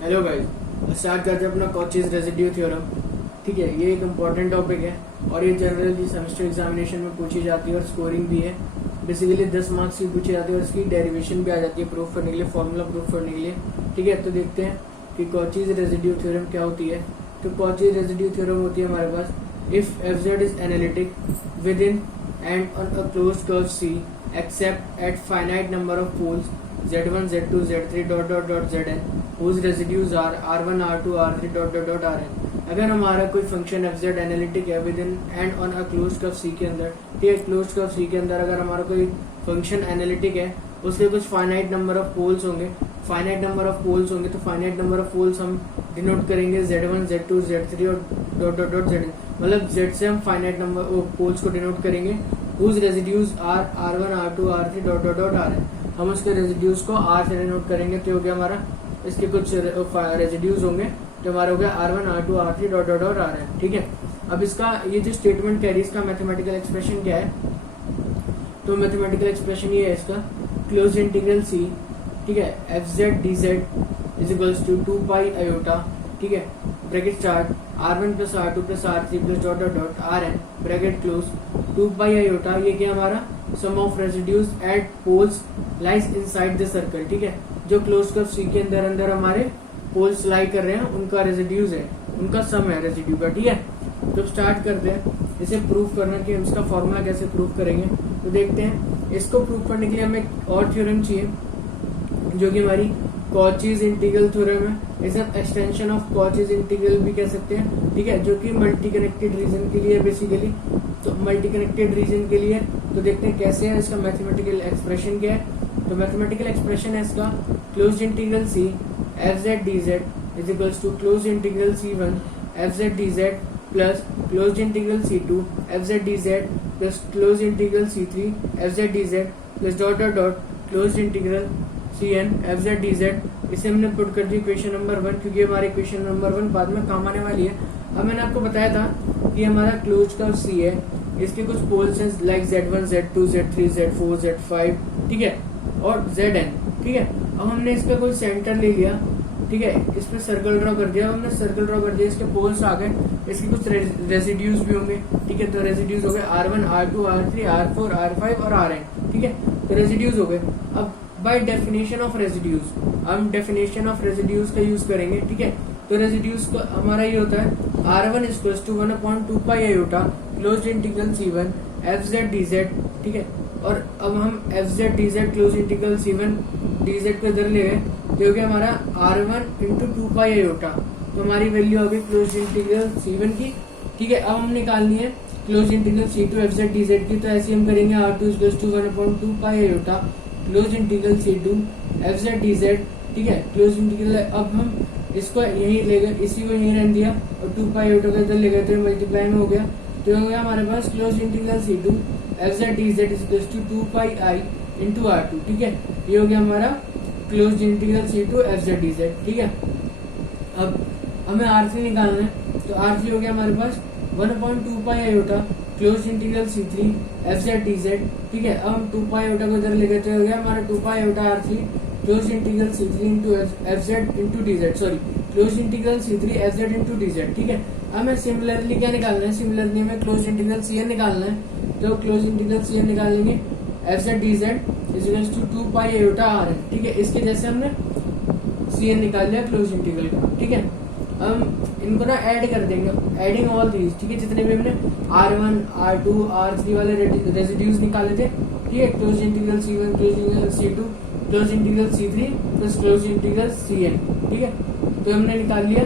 Hello guys, start करते हैं अपना कॉचीज रेजिड्यू थ्योरम। ठीक है, ये एक इम्पॉर्टेंट टॉपिक है और ये जनरली सेमेस्टर एग्जामिनेशन में पूछी जाती है और स्कोरिंग भी है। बेसिकली 10 मार्क्स की पूछी जाती है और इसकी डेरिवेशन भी आ जाती है प्रूफ करने के लिए, फॉर्मूला प्रूफ करने के लिए। ठीक है, तो देखते हैं कि कॉचीज रेजिड्यू थ्योरम क्या होती है। तो कॉचीज रेजिड्यू थ्योरम होती है हमारे पास, if F Z is analytic within and on a closed curve C except at finite number of poles z1 z2 z3 zn whose residues are r1 r2 r3 rn। अगर हमारा कोई function F Z analytic है within and on a closed curve C के अंदर, ठीक है, closed curve C के अंदर अगर हमारा कोई फंक्शन एनालिटिक है, उसके कुछ फाइनाइट नंबर ऑफ पोल्स होंगे। फाइनाइट नंबर ऑफ पोल्स होंगे तो फाइनाइट नंबर ऑफ पोल्स हम डिनोट करेंगे z1 z2 z3 और zn। मतलब z से हम फाइनाइट नंबर पोल्स को डिनोट करेंगे whose residues are r1 r2 r3 rn। हम उसके रेजिड्यूज को आर से डिनोट करेंगे तो हो गया हमारा, इसके कुछ रेजिड्यूज होंगे तो हमारा हो गया r1 r2 r3 rn। ठीक है, अब इसका ये जो स्टेटमेंट कह रही है इसका मैथमेटिकल एक्सप्रेशन क्या है, तो मैथमेटिकल एक्सप्रेशन ये है इसका, क्लोज इंटीग्रल सी, ठीक है, F Z D Z is equals to 2 pi iota, ठीक है, bracket start r1 plus r2 plus r3 plus dot dot dot rn bracket close 2 pi iota, ये क्या हमारा sum of residues at poles lies inside the circle. ठीक है, जो close curve C के अंदर अंदर हमारे पोल्स लाई कर रहे हैं उनका रेजिड्यूज है, उनका सम है रेजिड्यू का। ठीक है, तो स्टार्ट करते हैं इसे प्रूफ करना कि हम इसका फॉर्मूला कैसे प्रूफ करेंगे। तो देखते हैं, इसको प्रूफ करने के लिए हमें एक और थ्योरम चाहिए जो कि हमारी कॉचीज इंटीग्रल थ्योरम है। इसे हम एक्सटेंशन ऑफ कॉचीज इंटीग्रल भी कह सकते हैं। ठीक है, जो कि मल्टी कनेक्टेड रीजन के लिए बेसिकली, तो मल्टी कनेक्टेड रीजन के लिए तो देखते हैं कैसे है, इसका मैथमेटिकल एक्सप्रेशन क्या है। तो मैथमेटिकल एक्सप्रेशन है इसका, close integral C F Z D Z is equals to close integral C one F Z D Z plus close integral C two F Z D Z plus close integral C three F Z D Z plus dot dot dot close integral C N F Z D Z. इसे हमने put कर the equation number 1, क्योंकि हमारे equation number 1 बाद में काम आने वाली है। अब मैंने आपको बताया था कि हमारा क्लोज कर्व सी है, इसके कुछ पोल्स हैं like z1 z2 z3 z4 z5, ठीक है, और zn। ठीक है, अब हमने इसका कोई सेंटर ले लिया, ठीक है, इस पे सर्कल ड्रॉ कर दिया, हमने सर्कल ड्रॉ कर दिया, इसके पोल्स आ गए, इसके कुछ रेजिड्यूज भी होंगे। ठीक है, तो रेजिड्यूज हो गए r1 r2 r3 r4 r5 और rn। ठीक है, तो रेजिड्यूज हो गए। अब बाय डेफिनेशन ऑफ रेजिड्यूज, हम डेफिनेशन ऑफ रेजिड्यूज का यूज करेंगे। ठीक है, तो रेजिड्यूज का हमारा ये होता है r1 equals to 1/2 pi iota closed integral c1 F Z D Z. ठीक है, और अब हम F Z D Z close integral c1 D Z को इधर ले गए तो हो गया हमारा r1 इंटू 2 पाई आयोटा, तो हमारी वैल्यू आ गई क्लोज इंटीग्रल c1 की। ठीक है, अब हम निकालनी है close integral c2 F Z D Z की, तो ऐसे हम करेंगे r2 equals to 1/2 pi iota close integral c2 F Z D Z. ठीक है, क्लोज इंटीग्रल, अब हम इसको यही ले गए, इसी को यही रहने दिया और 2 पाई आयोटा को इधर ले गए तो मल्टीप्लाई में हो गया, तो हो गया हमारे पास close integral c2 F Z D Z is equals to 2 pi I into r2। ठीक है, ये हो गया हमारा close integral c2 F Z D Z. ठीक है, अब हमें r3 निकालना है, तो r3 हो गया हमारे पास 1/2 pi iota close integral c3 F Z D Z. ठीक है, अब हम 2 पाई आयोटा को इधर ले गए तो हो गया हमारा 2 pi iota r3 close integral c3 into F Z into D Z, sorry close integral c3 F Z into D Z. ठीक है, हमें सिमिलरली क्या निकालना है, सिमिलरली हमें क्लोज इंटीग्रल cn निकालना है, तो क्लोज इंटीग्रल cn निकाल लेंगे F Z D Z is equals to 2 pi iota rn। ठीक है, इसके जैसे हमने cn निकाल लिया क्लोज इंटीग्रल का। ठीक है, हम इनको ना ऐड कर देंगे, एडिंग ऑल दीज। ठीक है, जितने भी हमने r1 r2 r3 वाले रेजिड्यूज निकाले थे, ठीक है, close integral c1 close integral c2 close integral c3 plus close integral cn। ठीक है, तो हमने निकाल लिया।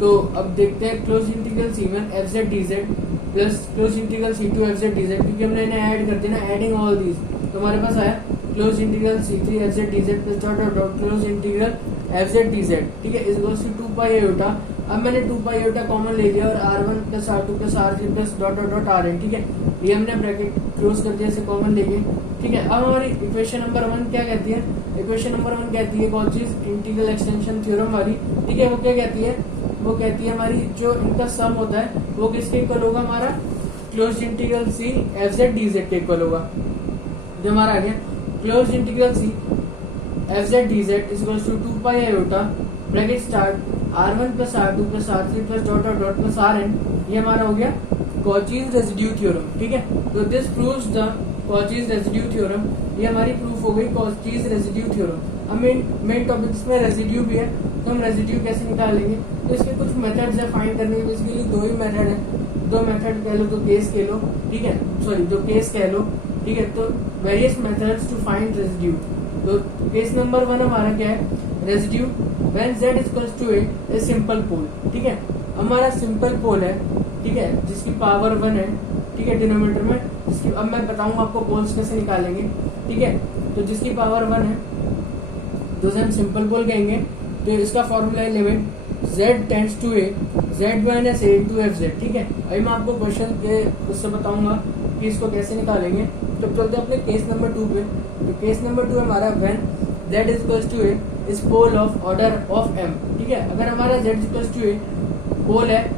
तो अब देखते हैं close integral c1 F Z D Z plus close integral c2 F Z D Z, क्योंकि हमने इन्हें ऐड कर दिया ना, एडिंग ऑल दीज, तो हमारे पास आया close integral c3 F Z D Z plus dot dot dot close integral F Z D Z. ठीक है, is equals to 2 pi iota. अब मैंने 2 पाई आयोटा कॉमन ले लिया और r1 plus r2 plus r3 plus dot dot dot rn। ठीक है, ये हमने ब्रैकेट क्लोज कर दिया, इसे कॉमन लेके। ठीक है, अब हमारी इक्वेशन नंबर 1 क्या कहती है, इक्वेशन नंबर 1 कहती है कॉचीज इंटीग्रल एक्सटेंशन थ्योरम वाली। ठीक है, वो क्या कहती है, वो कहती है हमारी जो इनका सम होता है वो किसके इक्वल होगा, हमारा close integral C F Z D Z के इक्वल होगा। जो हमारा आ गया close integral C F Z D Z is equal to 2 pi iota bracket start R1 plus R2 plus R3 plus dot dot dot plus Rn, ये हमारा हो गया कॉचीज रेजिड्यू थ्योरम। ठीक है, तो this proves the Cauchy's residue theorem, ये हमारी proof हो गई कॉचीज रेजिड्यू थ्योरम। अब मेन टॉपिक में रेजिड्यू भी है, तो हम रेजिड्यू कैसे निकालेंगे, तो इसके कुछ मेथड्स है फाइंड करने के। बेसिकली दो ही मेथड है, दो मेथड कह लो तो केस कह लो, ठीक है, सॉरी जो केस कह लो, ठीक है। तो various methods to find residue. तो केस नंबर 1 हमारा क्या है, residue when z equals to A simple pole. ठीक है, हमारा सिंपल पोल है, ठीक है, जिसकी पावर 1 है, ठीक है, डिनोमिनेटर में जिसकी, अब मैं बताऊंगा आपको पोल्स कैसे निकालेंगे। ठीक है, तो जिसकी पावर 1 है तो उसे हम सिंपल पोल कहेंगे। तो इसका फॉर्मूला है limit z tends to A z minus A into F Z. ठीक है, अभी मैं आपको क्वेश्चन के उससे बताऊंगा कि इसको कैसे निकालेंगे। तो चलते अपने केस नंबर 2 पे। तो केस नंबर 2 हमारा when z equals to A is pole of order of m। ठीक है, अगर हमारा z equals to A pole है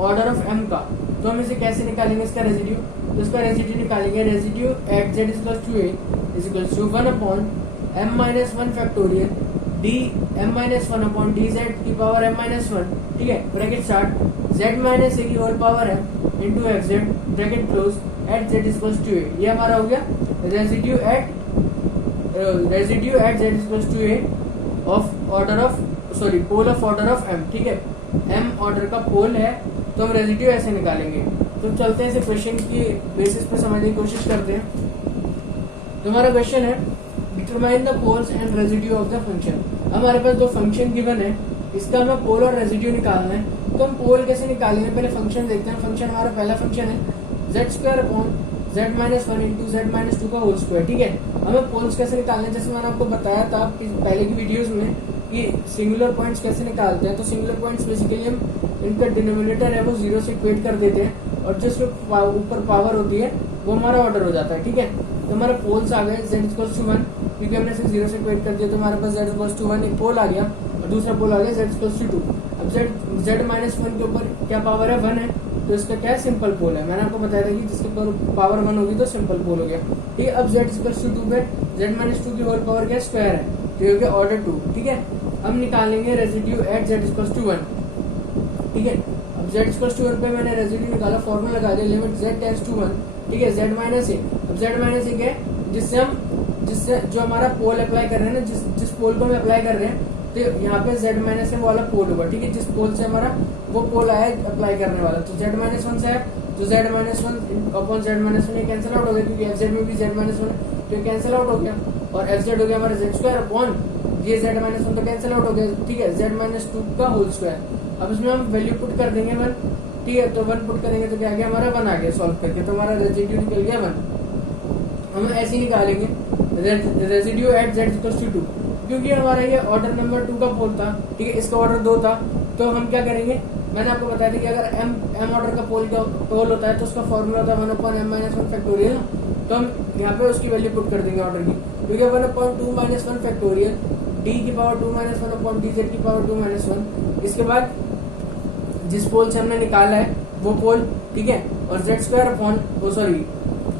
ऑर्डर ऑफ m का, तो हम इसे कैसे निकालेंगे इसका रेजिड्यू। तो इसका रेजिड्यू निकालेंगे, residue at z equals to A is equals to 1 upon m minus 1 factorial d m minus 1 upon D Z की पावर m माइनस 1। ठीक है, bracket start z minus A की whole power m into F Z bracket close at z equals to A. ये हमारा हो गया residue at z equals to A of order of sorry pole of order of m। ठीक है, m order का पोल है, तो हम रेजिड्यू ऐसे निकालेंगे। तो चलते हैं इसे क्वेश्चन की बेसिस पे समझने की कोशिश करते हैं। तो हमारा क्वेश्चन है determine the poles and residue of the function. हमारे पास दो फंक्शन गिवन है, इसका हमें पोल और रेजिड्यू निकालना है। तो हम पोल कैसे निकालेंगे, पहले फंक्शन देखते हैं। फंक्शन हमारा पहला फंक्शन है z square upon z minus 1 into z minus 2 का होल स्क्वायर। ठीक है, हमें पोल्स कैसे निकालने हैं, जैसे मैंने आपको बताया था पहले की वीडियोस में कि सिंगुलर पॉइंट्स कैसे निकालते हैं। तो सिंगुलर पॉइंट्स बेसिकली हम इनका डिनोमिनेटर है वो 0 से इक्वेट कर देते हैं, और जिसके ऊपर पावर होती है वो हमारा ऑर्डर हो जाता है। ठीक है, तो हमारे पोल्स आ गए z इक्वल्स टू 1, क्योंकि हमने सिर्फ 0 से इक्वेट कर दिया, तो हमारे पास z इक्वल्स टू 1 एक पोल आ गया, और दूसरा पोल आ गया z इक्वल्स टू 2। अब z माइनस 1 के ऊपर क्या पावर है, 1 है, तो इसका क्या है, सिंपल पोल है। मैंने आपको बताया था कि जिसके ऊपर पावर 1 होगी तो सिंपल पोल हो गया। ठीक है, अब z इक्वल्स टू 2 पे z माइनस 2 की होल पावर क्या, स्क्वायर है, तो ये हो गया ऑर्डर 2। ठीक है, हम निकालेंगे residue at z equals to 1। ठीक है, अब z इक्वल्स टू 1 पे मैंने रेजिड्यू निकाला, फॉर्मूला लगा दिया लिमिट z टेंड्स टू 1। ठीक है, z माइनस ए। अब z माइनस ए क्या है, जिससे जो हमारा पोल अप्लाई कर रहे हैं ना, जिस पोल को हम अप्लाई कर रहे हैं, तो यहाँ पे z माइनस ए वाला पोल होगा। ठीक है, जिस पोल से हमारा वो पोल आया अप्लाई करने वाला, तो z माइनस 1 से है, तो z minus 1 upon z minus 1 cancel out हो गया, क्योंकि एफ जेड में भी z माइनस 1 तो कैंसिल आउट हो गया, और एफ जेड हो गया हमारा z स्क्वायर अपॉन ये z माइनस 1 तो कैंसिल आउट हो गया। ठीक है, z माइनस 2 का होल स्क्वायर। अब इसमें हम वैल्यू पुट कर देंगे 1। ठीक है, तो 1 पुट करेंगे तो क्या आ गया, हमारा 1 आ गया सॉल्व करके, तो हमारा रेजिड्यू निकल गया 1। हम ऐसे ही निकालेंगे residue at z equals to 2, क्योंकि हमारा ये ऑर्डर नंबर 2 का पोल था। ठीक है, इसका ऑर्डर 2 था, तो हम क्या करेंगे, मैंने आपको बताया था कि अगर m ऑर्डर का पोल होता है तो उसका फॉर्मूला होता है 1 अपॉन m माइनस 1 फैक्टोरियल। तो हम यहाँ पे उसकी वैल्यू पुट कर देंगे ऑर्डर की, क्योंकि 1 अपॉन 2 माइनस 1 फैक्टोरियल d की power 2 minus 1 upon D Z की पावर 2 माइनस 1। इसके बाद जिस पोल से हमने निकाला है वो पोल, ठीक है, और z स्क्वायर अपॉन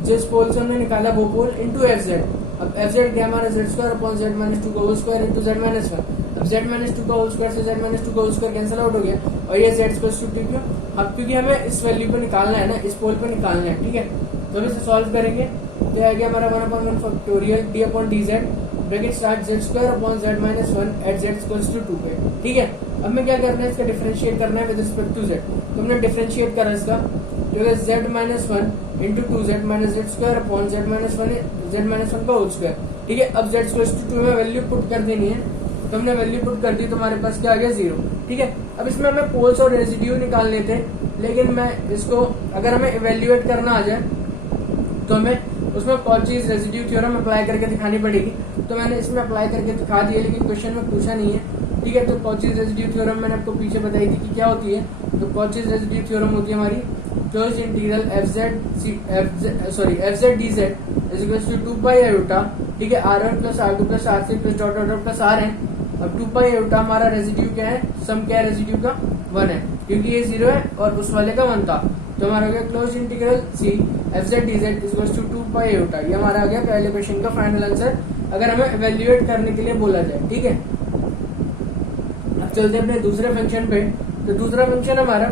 जिस पोल से हमने निकाला वो पोल इंटू एफ जेड। अब एफ जेड क्या हमारा z square upon z minus 2 का whole square into z minus 1। अब z माइनस 2 का होल स्क्वायर से z माइनस 2 का होल स्क्वायर कैंसिल आउट हो गया, और ये z इक्वल्स टू 2 क्यों, अब क्योंकि हमें इस वैल्यू पे निकालना है ना, इस पोल पे निकालना है। ठीक है, तो हम इसे सॉल्व करेंगे, तो आ गया हमारा 1 upon 1 factorial d upon D Z bracket start z square upon z minus 1 at z equals to 2 पे। ठीक है, अब मैं क्या करना है, इसका डिफरेंशिएट करना है विद रिस्पेक्ट टू z। तो हमने डिफरेंशिएट करा इसका, जो है z minus 1 into 2z minus z square upon z minus 1 का होल स्क्वायर। ठीक है, अब z इक्वल्स टू 2 में वैल्यू पुट कर देनी है, तो हमने वैल्यू पुट कर दी, तो हमारे पास क्या आ गया 0। ठीक है, अब इसमें हमें पोल्स और रेजिड्यू निकालने थे, लेकिन मैं इसको अगर हमें इवेल्युएट करना आ जाए तो हमें उसमें कॉचीज रेजिड्यू थ्योरम अप्लाई करके दिखानी पड़ेगी। तो मैंने इसमें अप्लाई करके दिखा दिया, लेकिन क्वेश्चन में पूछा नहीं है। ठीक है, तो कॉचीज रेजिड्यू थ्योरम मैंने आपको पीछे बताई थी कि क्या होती है। तो कॉचीज रेजिड्यू थ्योरम होती है हमारी closed integral F Z D Z is equals to 2 pi iota. ठीक है, r1 plus r2 plus r3 plus dot dot plus r है। अब 2 पाई आयोटा हमारा रेजिड्यू क्या है, सम क्या है रेजिड्यू का 1 है, क्योंकि ये 0 है और उस वाले का 1 था, तो हमारा हो गया close integral C F Z D Z is to 2 pi iota. ये हमारा आ गया पहले क्वेश्चन का फाइनल आंसर। अगर हमें इवेल्युएट करने के लिए बोला जाए, ठीक है। अब चलते हैं अपने दूसरे फंक्शन पे। तो दूसरा फंक्शन हमारा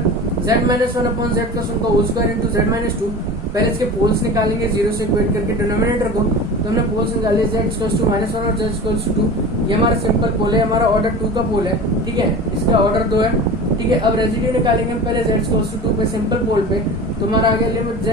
z minus one upon Z plus one का whole square into Z minus two. पहले इसके पोल्स निकालेंगे 0 से इक्वेट करके डिनोमिनेटर को। तो हमने पोल्स निकाले z equals to minus one और z इक्वल्स टू 2। ये हमारा सिंपल पोल है, हमारा ऑर्डर 2 का पोल है, ठीक है, इसका ऑर्डर 2 है, ठीक है। अब रेजिड्यू निकालेंगे हम पहले z इक्वल्स टू 2 पे सिंपल पोल पे। तो हमारा आ गया लिमिट z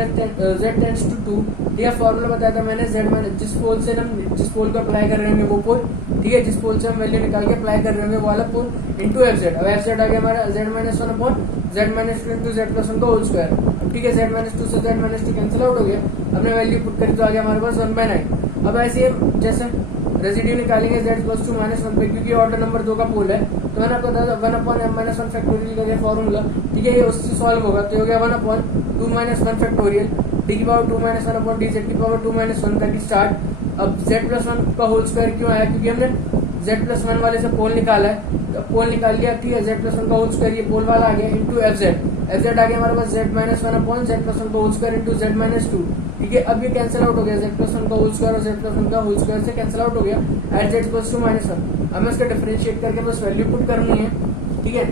टेंड्स टू 2, ठीक है। फॉर्मूला बताया था मैंने, z माइनस जिस पोल से हम जिस पोल को अप्लाई कर रहे होंगे वो पोल, ठीक है, जिस पोल से हम वैल्यू निकाल के अप्लाई कर रहे होंगे वो वाला पोल इंटू एफ जेड। अब एफ जेड आ गया हमारा z minus one upon Z minus two into Z plus one का होल स्क्वायर, ठीक है। z माइनस टू से z minus to cancel out हो गया। हमने वैल्यू पुट करी तो आ गया हमारे पास 1/9। अब ऐसे ही जैसे रेजिड्यू निकालेंगे z equals to minus one पे, क्योंकि ऑर्डर नंबर 2 का पोल है। तो मैंने आपको बताया 1 upon m minus one factorial का फॉर्मूला, ठीक है, ये उससे सॉल्व होगा। तो हो गया 1 upon 2 minus one factorial D की power 2 minus one upon D Z की पावर 2 माइनस वन तक स्टार्ट। अब z प्लस वन का होल स्क्वायर क्यों आया, क्योंकि हमने z प्लस वन वाले से पोल निकाला है, तो पोल निकाल लिया, ठीक है। z प्लस वन का होल स्क्वायर ये पोल वाला आ गया इंटू एफ जेड आ गया हमारे पास z minus one upon Z plus one का whole square into Z minus two, ठीक है। अब ये कैंसिल आउट हो गया, z प्लस वन का होल स्क्वायर और z प्लस वन का होल स्क्वायर से कैंसिल आउट हो गया at z equals to minus one. हमें इसका डिफरेंशिएट करके बस वैल्यू पुट करनी है, ठीक है।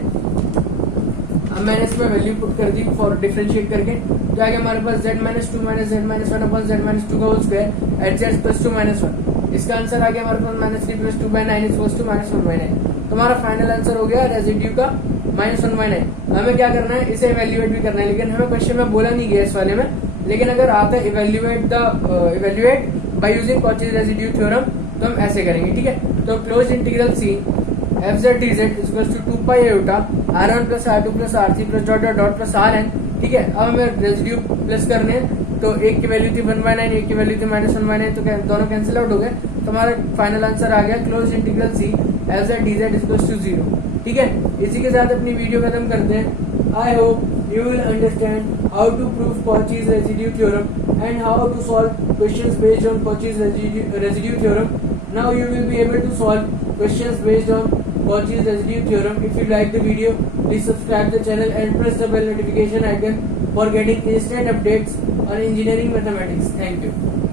अब मैंने इसमें वैल्यू पुट कर दी फॉर डिफरेंशिएट करके। तो आ गया हमारे पास z minus two minus Z minus one upon Z minus two का whole square at z plus two minus one. इसका आंसर आ गया हमारे पास minus three plus two by nine equals to minus one by nine. तो हमारा final answer हो गया रेजिड्यू का माइनस वन बाई नाइन। हमें क्या करना है, इसे इवेल्युएट भी करना है, लेकिन हमें क्वेश्चन में बोला नहीं गया इस वाले में, लेकिन अगर आता है evaluate by using Cauchy's residue theorem तो हम ऐसे करेंगे, ठीक है। तो close integral C F Z D Z equals to 2 pi iota R one plus R two plus R three plus dot dot plus R N, ठीक है। अब हमें रेजिड्यू प्लस करने हैं, तो एक की वैल्यू थी 1/9, एक की वैल्यू थी माइनस 1/9, तो दोनों कैंसिल आउट हो गए। तो हमारा फाइनल आंसर आ गया close integral C F Z D Z equals to 0, ठीक है। इसी के साथ अपनी वीडियो खत्म करते हैं। I hope you will understand how to prove Cauchy's residue theorem and how to solve questions based on Cauchy's residue theorem. Now you will be able to solve questions based on Cauchy's residue theorem. If you like the video, please subscribe the channel and press the bell notification icon for getting instant updates on engineering mathematics. Thank you.